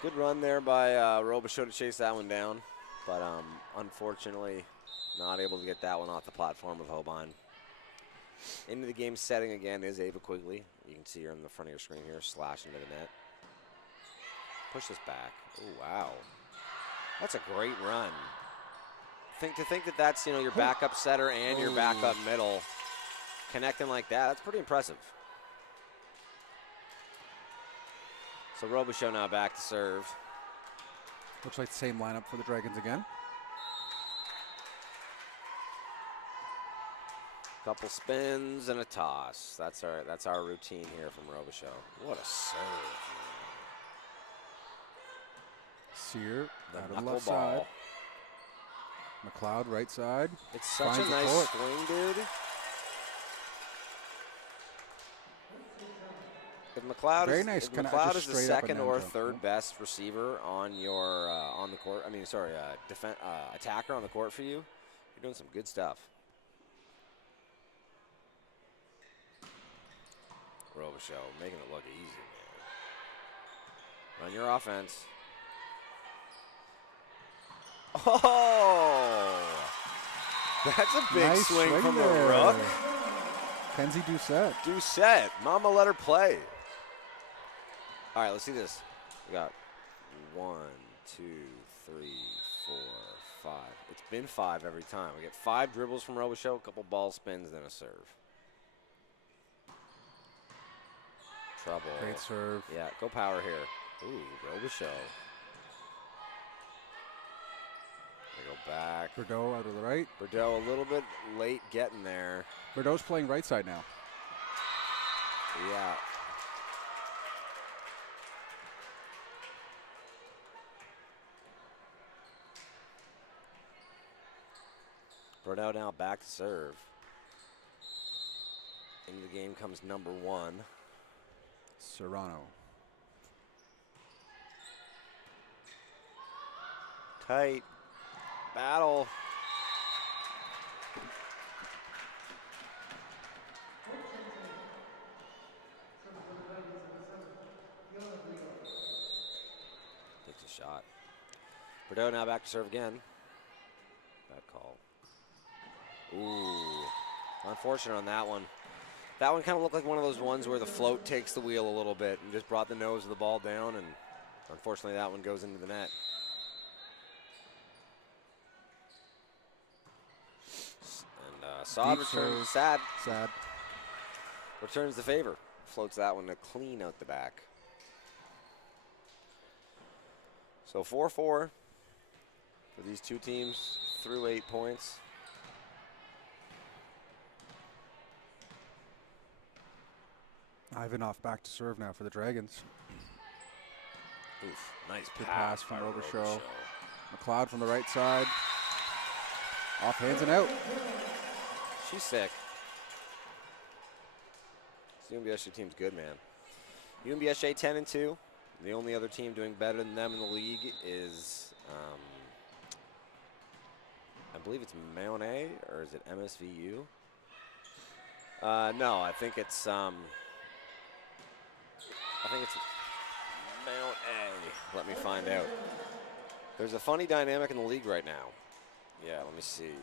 Good run there by Robichaud to chase that one down, but unfortunately not able to get that one off the platform of Hoban. Into the game setting again is Ava Quigley. You can see her in the front of your screen here, slash into the net. Push this back. Oh, wow. That's a great run. To think that that's, your backup setter and your backup middle connecting like that, that's pretty impressive. So Robichaud now back to serve. Looks like the same lineup for the Dragons again. Couple spins and a toss. That's our routine here from Robichaud. What a serve. Sear, out of the left knuckleball. side. McLeod, right side. It's such a nice swing, dude. If McLeod is the second or third best receiver on your on the court, attacker on the court for you, you're doing some good stuff. Robichaud making it look easy, man. Run your offense. Oh, that's a big nice swing from there. the rook. Kenzie Doucette. Doucette, mama let her play. All right, let's see this. We got 1, 2, 3, 4, 5. It's been 5 every time. We get 5 dribbles from Robichaud, a couple ball spins, then a serve. Trouble. Great serve. Yeah, go power here. Ooh, Robichaud. They go back. Bordeaux out of the right. Bordeaux a little bit late getting there. Bordeaux's playing right side now. Yeah. Bordeaux now back to serve. Into the game comes number 1. Serrano. Tight. Battle. shot. Bordeaux now back to serve again. Bad call. Ooh, unfortunate on that one. That one kind of looked like one of those ones where the float takes the wheel a little bit and just brought the nose of the ball down, and unfortunately that one goes into the net. And Saad returns, Sad returns the favor. Floats that one to clean out the back. So 4-4 for these two teams through 8 points. Ivanov back to serve now for the Dragons. Oof, nice Good pass from by Robichaud. McLeod from the right side. Off hands and out. She's sick. This UNBSJ team's good, man. UNBSJ 10-2. The only other team doing better than them in the league is, I believe it's Mount A, or is it MSVU? No, I think it's Mount A. Let me find out. There's a funny dynamic in the league right now. Yeah, let me see.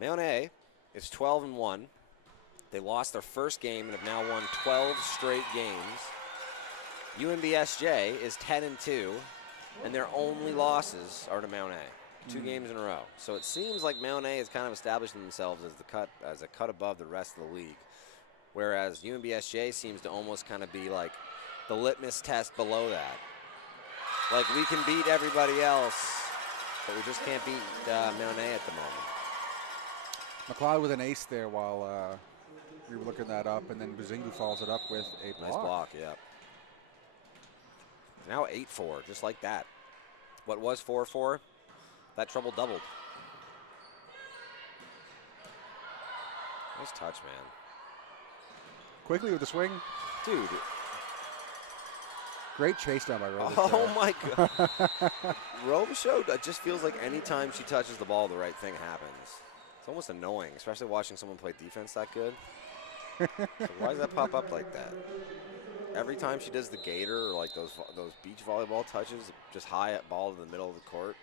Mount A is 12-1. They lost their first game and have now won 12 straight games. UNBSJ is 10-2, and their only losses are to Mount A. 2 games in a row. So it seems like Mount A has kind of established themselves as a cut above the rest of the league, whereas UNBSJ seems to almost kind of be like the litmus test below that. Like, we can beat everybody else, but we just can't beat Mount A at the moment. McLeod with an ace there while we were looking that up, and then Buzingu follows it up with a block. Nice block, yeah. Now 8-4, just like that. What was 4-4? That trouble doubled. Nice touch, man. Quickly with the swing. Dude. Great chase down by Robichaud. Oh, my God. Robichaud just feels like any time she touches the ball, the right thing happens. It's almost annoying, especially watching someone play defense that good. So why does that pop up like that? Every time she does the gator or like those beach volleyball touches, just high up ball to the middle of the court.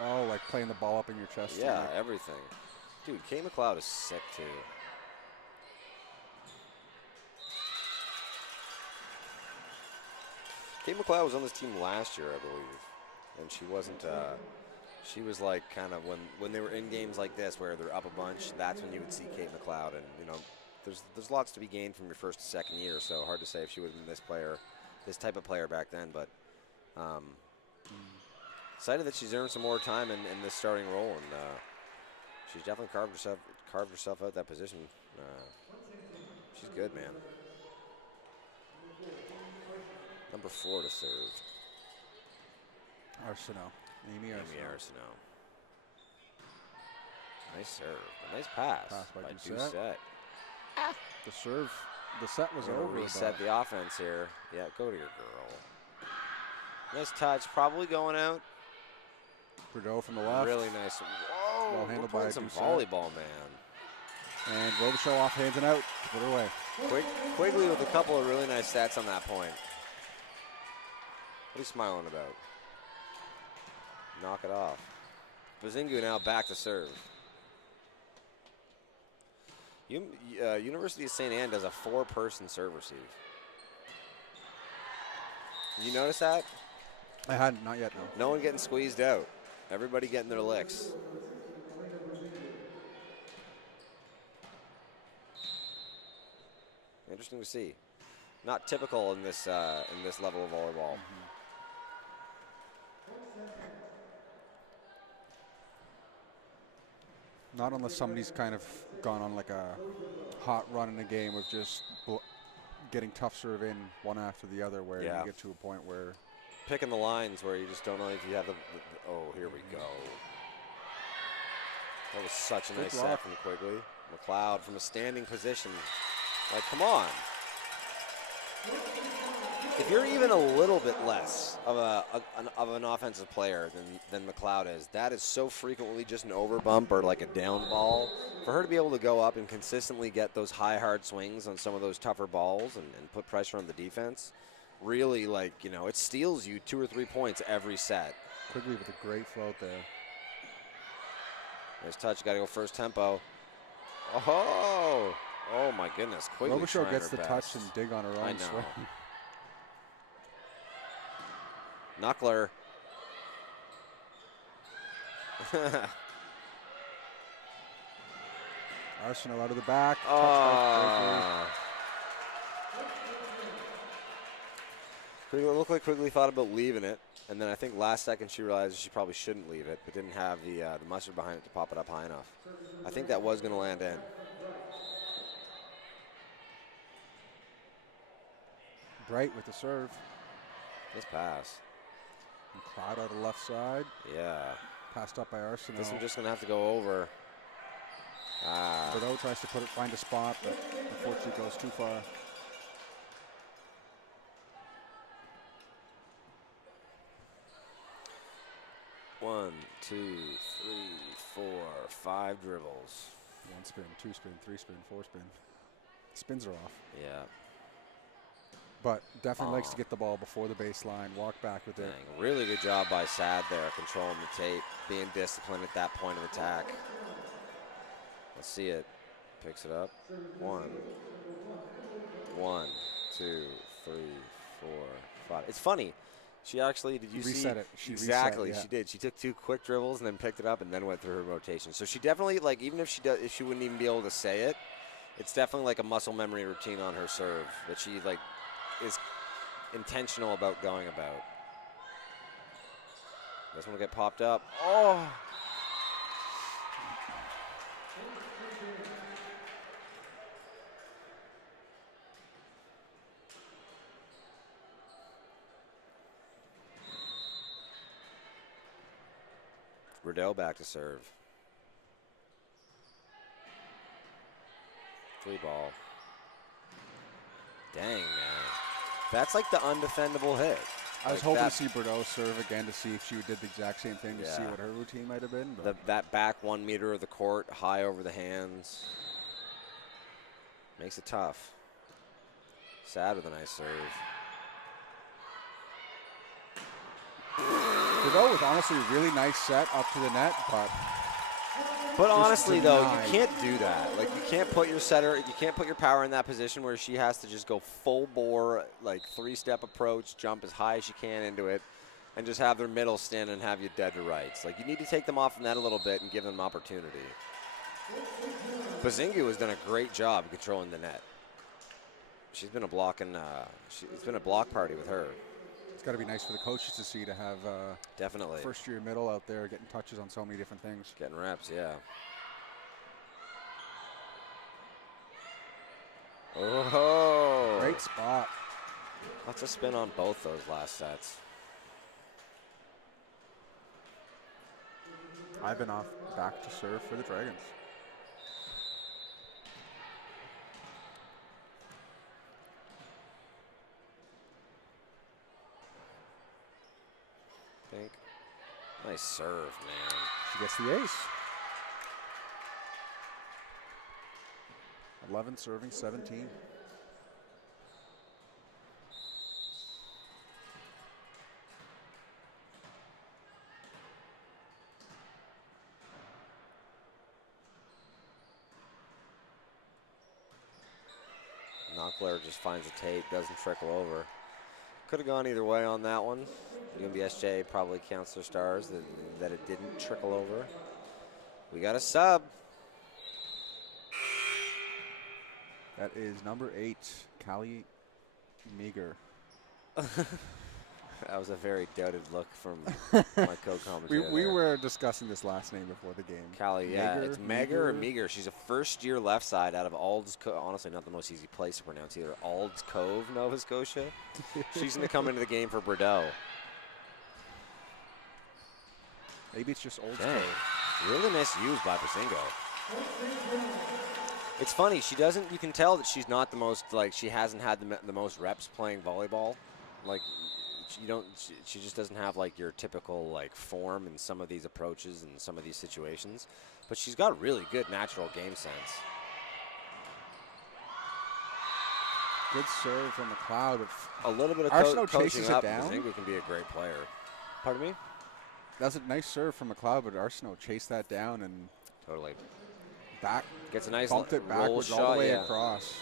Oh, like playing the ball up in your chest. Yeah, too. everything. Dude, Kate McLeod is sick too. Kate McLeod was on this team last year, I believe, and she wasn't. She was like kind of when they were in games like this where they're up a bunch. That's when you would see Kate McLeod, and you know, there's lots to be gained from your first to second year. So hard to say if she would have been this type of player back then. But excited that she's earned some more time in this starting role, and she's definitely carved herself out that position. She's good, man. Number 4 to serve. Arsenault. Amy Arsenault. Nice serve. A nice pass by Doucette. The serve, the set was over. Reset the offense here. Yeah, go to your girl. Nice touch, probably going out. Bordeaux from the left. Really nice. Whoa, well handled by some Doucette. Volleyball, man. And Robichaud off hands and out. Put it away. Quigley with a couple of really nice stats on that point. What are you smiling about? Knock it off. Buzingu now back to serve. University of St. Anne does a 4-person serve receive. Did you notice that? I hadn't, not yet, no. No one getting squeezed out. Everybody getting their licks. Interesting to see. Not typical in this level of volleyball. Not unless somebody's kind of gone on like a hot run in a game of just getting tough serve in one after the other, where you get to a point where picking the lines where you just don't know if you have the oh, here we go. That was such a nice set from Quigley. McLeod from a standing position. Like, come on. if you're even a little bit less of an offensive player than McLeod is, that is so frequently just an over bump or like a down ball. For her to be able to go up and consistently get those high, hard swings on some of those tougher balls and put pressure on the defense, really, like, you know, it steals you 2 or 3 points every set. Quigley with a great float there. Nice touch. Got to go first tempo. Oh my goodness. Quigley Robichaud gets the best. touch and dig on her own swing. Knuckler. Arsenault out of the back. Quigley looked like Quigley thought about leaving it, and then I think last second she realized she probably shouldn't leave it, but didn't have the mustard behind it to pop it up high enough. I think that was going to land in. Bright with the serve. Nice pass. And Cloud out of left side. Yeah. Passed up by Arsenault. This one's just going to have to go over. Bordeaux tries to find a spot, but unfortunately goes too far. One, 2, 3, 4, 5 dribbles. 1 spin, 2 spin, 3 spin, 4 spin. Spins are off. Yeah. But definitely likes to get the ball before the baseline, walk back with it. Dang, really good job by Sad there, controlling the tape, being disciplined at that point of attack. Let's see it. Picks it up. 1, 2, 3, 4, 5. It's funny. She actually, did you see? Reset it. Exactly, reset, yeah. She did. She took 2 quick dribbles and then picked it up and then went through her rotation. So she definitely, like, even if she wouldn't even be able to say it, it's definitely like a muscle memory routine on her serve that she, like, is intentional about going about. This one will get popped up. Oh! Riddell back to serve. 3 ball. Dang, man. That's like the undefendable hit. I was hoping to see Bordeaux serve again to see if she did the exact same thing to see what her routine might have been. That back 1 meter of the court, high over the hands. Makes it tough. Sad with a nice serve. Bordeaux was honestly a really nice set up to the net, but honestly though, you can't do that. Like, you can't put your setter, you can't put your power in that position where she has to just go full bore, like 3-step approach, jump as high as she can into it, and just have their middle stand and have you dead to rights. Like, you need to take them off the net a little bit and give them opportunity. Bazingu has done a great job controlling the net. She's been a blocking, it's been a block party with her. It's got to be nice for the coaches to see, to have definitely first-year middle out there getting touches on so many different things. Getting reps, yeah. Oh! Great spot. Lots of spin on both those last sets. Ivanov back to serve for the Dragons. Nice serve, man. She gets the ace. 11 serving, 17. Knockler just finds the tape, doesn't trickle over. Could have gone either way on that one. UNBSJ probably counts their stars that it didn't trickle over. We got a sub. That is number 8, Callie Meager. That was a very doubted look from my co-commentator. we were discussing this last name before the game. Callie, yeah. It's Meager or Meager. She's a first-year left side out of Ald's Cove. Honestly, not the most easy place to pronounce either. Ald's Cove, Nova Scotia. She's going to come into the game for Bordeaux. Maybe it's just Old Cove. Really nice use by Bazingo. It's funny. She doesn't. You can tell that she's not the most, like, she hasn't had the most reps playing volleyball. like she just doesn't have like your typical like form in some of these approaches and some of these situations, but she's got really good natural game sense. Good serve from McLeod. A little bit of Arsenault coaching chases up. it down. I think we can be a great player. Pardon me? That's a nice serve from McLeod, but Arsenault chased that down and Totally. gets a nice bumped it roll backwards shot, all the way yeah. across.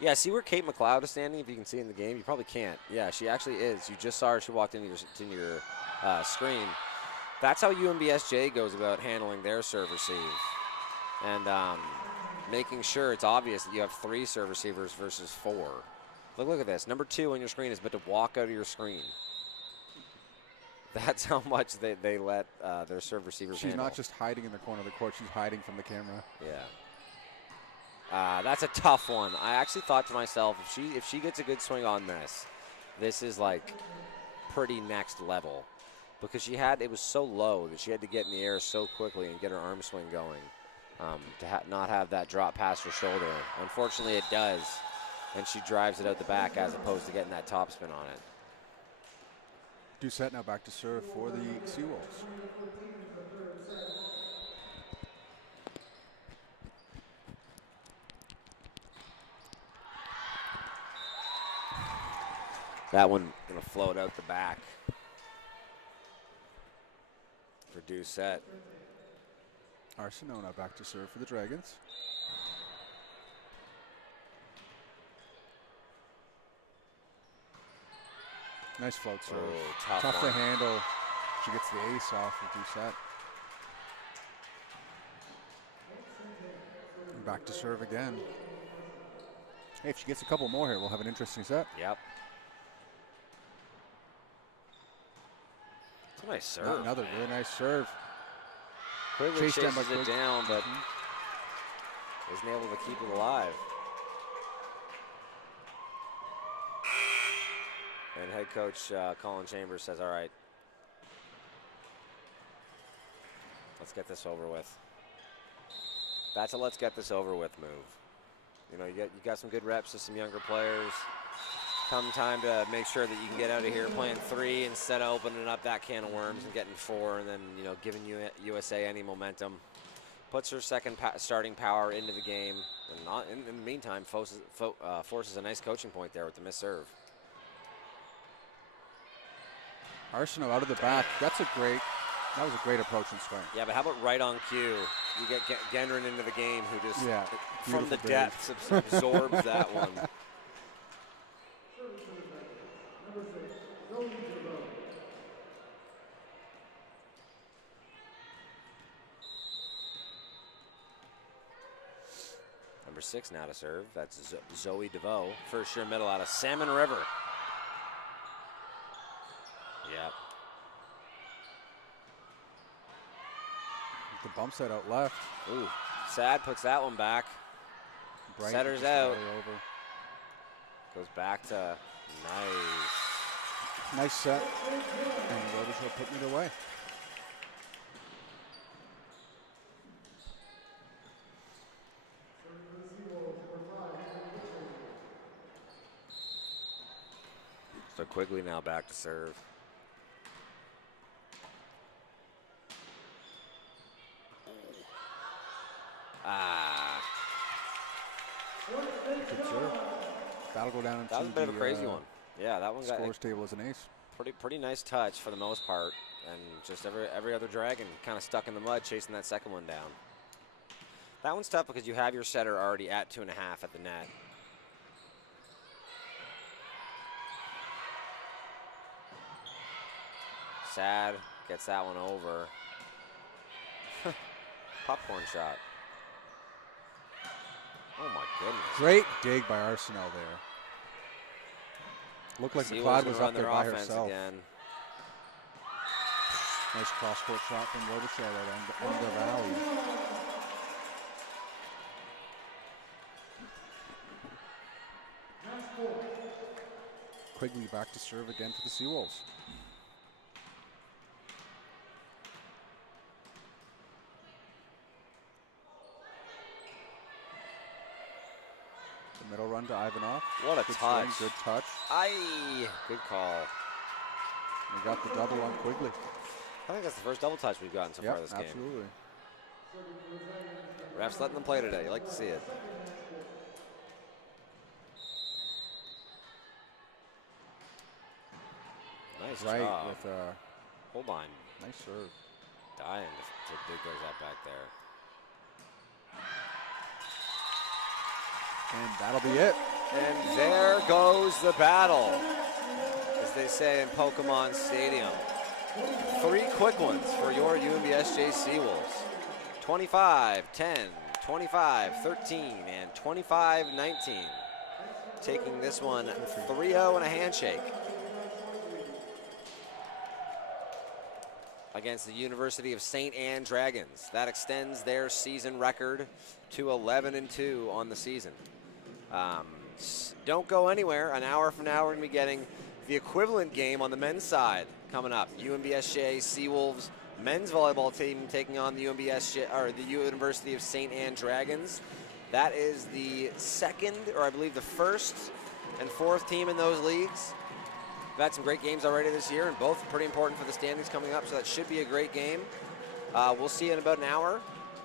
Yeah, see where Kate McLeod is standing? If you can see in the game, you probably can't. Yeah, she actually is. You just saw her. She walked into your screen. That's how UNBSJ goes about handling their serve receive, and making sure it's obvious that you have 3 serve receivers versus 4. Look at this. Number 2 on your screen is meant to walk out of your screen. That's how much they let their serve receivers She's handle. not just hiding in the corner of the court. She's hiding from the camera. Yeah. That's a tough one. I actually thought to myself, if she gets a good swing on this is like pretty next level, because it was so low that she had to get in the air so quickly and get her arm swing going to not have that drop past her shoulder. Unfortunately, it does, and she drives it out the back as opposed to getting that top spin on it. Doucette now back to serve for the Seawolves. That one gonna float out the back for Doucette. Arsenault now back to serve for the Dragons. Nice float serve. Oh, tough to one. handle. She gets the ace off of Doucette. And back to serve again. Hey, if she gets a couple more here, we'll have an interesting set. Yep. It's a nice serve. Another really nice serve. Quigley chases it down, but isn't able to keep it alive. And head coach Colin Chambers says, all right, let's get this over with. That's a let's get this over with move. You know, you got some good reps with some younger players. Come time to make sure that you can get out of here playing 3 instead of opening up that can of worms and getting 4, and then, you know, giving USA any momentum. Puts her second starting power into the game, and in the meantime forces a nice coaching point there with the missed serve. Arsenault out of the back. That was a great approach and swing. Yeah, but how about right on cue? You get Gendron into the game, who just from the depths absorbs that one. Number 6 now to serve. That's Zoe DeVoe. First year middle out of Salmon River. Yep. The bump set out left. Ooh, Sad puts that one back. Bright Setter's out. Goes back to nice. Nice set. And Robichaud putting it away. So Quigley now back to serve. Good serve. That'll go down into that was a bit of a crazy one. Yeah, that one got scores table as an ace. Pretty nice touch for the most part, and just every other dragon kind of stuck in the mud chasing that second one down. That one's tough because you have your setter already at 2.5 at the net. Sad gets that one over. Popcorn shot. Oh my goodness. Great dig by Arsenault there. Looked like McLeod was up there by herself. Again. Nice cross-court shot from Robichaud right on the valley. Quigley back to serve again for the Seawolves. Middle run to Ivanov. What a Good touch. swing, good touch. Aye, good call. We got the double on Quigley. I think that's the first double touch we've gotten so far this game. Absolutely. Refs letting them play today. You like to see it. Nice job. With hold on. Nice serve. Dying to dig those out back there. And that'll be it. And there goes the battle, as they say in Pokemon Stadium. 3 quick ones for your UNBSJ Seawolves. 25-10, 25-13, and 25-19. Taking this one 3-0 and a handshake against the University of St. Anne Dragons. That extends their season record to 11-2 on the season. Don't go anywhere. An hour from now, we're going to be getting the equivalent game on the men's side coming up. UNBSJ Seawolves men's volleyball team taking on the UNBSJ, or the University of St. Anne Dragons. That is the second, or I believe the first and fourth team in those leagues. We've had some great games already this year, and both pretty important for the standings coming up, so that should be a great game. We'll see you in about an hour,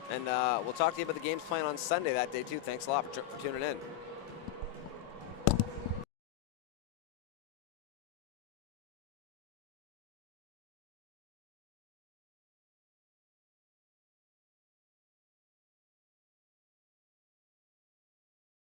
and we'll talk to you about the games playing on Sunday that day too. Thanks a lot for tuning in.